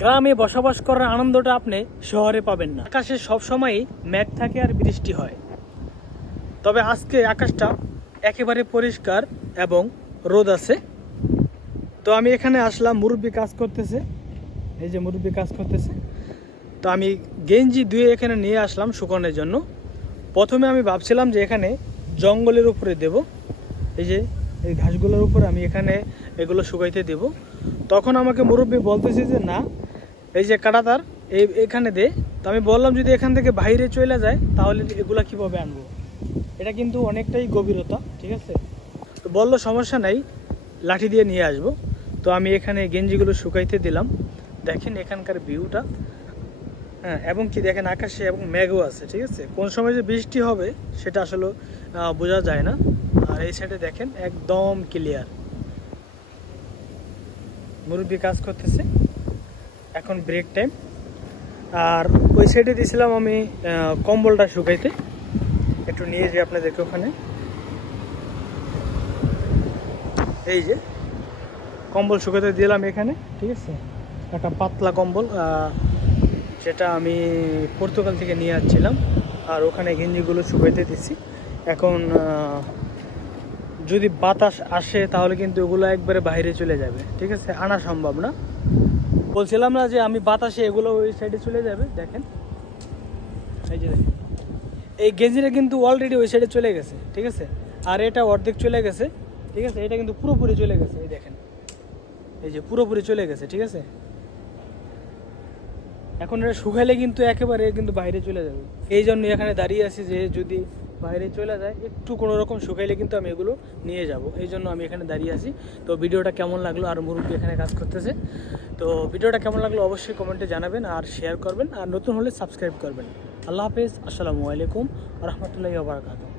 গ্রামে বসবাস করার আনন্দটা আপনি শহরে পাবেন না। আকাশে সবসময়ই মেঘ থাকে আর বৃষ্টি হয়। তবে আজকে আকাশটা একেবারে পরিষ্কার এবং রোদ আছে। তো আমি এখানে আসলাম, মুরব্বী কাজ করতেছে। এই যে মুরব্বী কাজ করতেছে। তো আমি গেঞ্জি ধুয়ে এখানে নিয়ে আসলাম শুকানোর জন্য। প্রথমে আমি ভাবছিলাম যে এখানে জঙ্গলের উপরে দেব। এই যে এই ঘাসগুলোর উপরে আমি এখানে এগুলো শুকাইতে দেব। তখন আমাকে মুরব্বী বলতেছে যে, না এই যে কাটাতার এই এখানে দে। তো আমি বললাম যদি এখান থেকে বাইরে চলে যায়, তাহলে এগুলা কীভাবে আনব? এটা কিন্তু অনেকটাই গভীরতা, ঠিক আছে? তো বলল সমস্যা নাই, লাঠি দিয়ে নিয়ে আসব। তো আমি এখানে গেঞ্জিগুলো শুকাইতে দিলাম। দেখেন এখানকার ভিউটা। হ্যাঁ এবং কি দেখেন আকাশে এবং মেঘও আছে, ঠিক আছে? কোন সময় যে বৃষ্টি হবে, সেটা আসলে বোঝা যায় না। আর এই সাইডে দেখেন, একদম ক্লিয়ার মুরব্বী কাজ করতেছে। এখন ব্রেক টাইম আর ওই সাইডে দিয়েছিলাম আমি কম্বলটা শুকাইতে। একটু নিয়ে যাই আপনাদেরকে ওখানে। এই যে, কম্বল শুকাতে দিলাম এখানে, ঠিক আছে? একটা পাতলা কম্বল যেটা আমি পর্তুগাল থেকে নিয়ে আসছিলাম। আর ওখানে গেঞ্জিগুলো শুকাইতে দিচ্ছি এখন যদি বাতাস আসে তাহলে কিন্তু ওগুলো একবারে বাইরে চলে যাবে, ঠিক আছে? আনা সম্ভব না। বলছিলাম না যে আমি বাতাসে এগুলো ওই সাইডে চলে যাবে, দেখেন। এই যে দেখেন। এই গেঞ্জিটা কিন্তু অলরেডি ওই সাইডে চলে গেছে, ঠিক আছে? আর এটা অর্ধেক চলে গেছে, ঠিক আছে? এটা কিন্তু পুরোপুরি চলে গেছে, এই দেখেন। এই যে পুরোপুরি চলে গেছে, ঠিক আছে? এখন এটা শুকাইলে কিন্তু একেবারে কিন্তু বাইরে চলে যাবে। এই জন্য এখানে দাঁড়িয়ে আছি যে যদি বাইরে চলে যায়, একটু কোনো রকম শুকাইলে কিন্তু আমি এগুলো নিয়ে যাব। এই জন্য আমি এখানে দাঁড়িয়ে আছি। তো ভিডিওটা কেমন লাগল? আর মুরব্বী এখানে কাজ করতেছে। তো ভিডিওটা কেমন লাগল? অবশ্যই কমেন্টে জানাবেন আর শেয়ার করবেন। আর নতুন হলে সাবস্ক্রাইব করবেন। আল্লাহ হাফেজ। আসসালামু আলাইকুম। রহমতুল্লাহি বারাকাতুহ।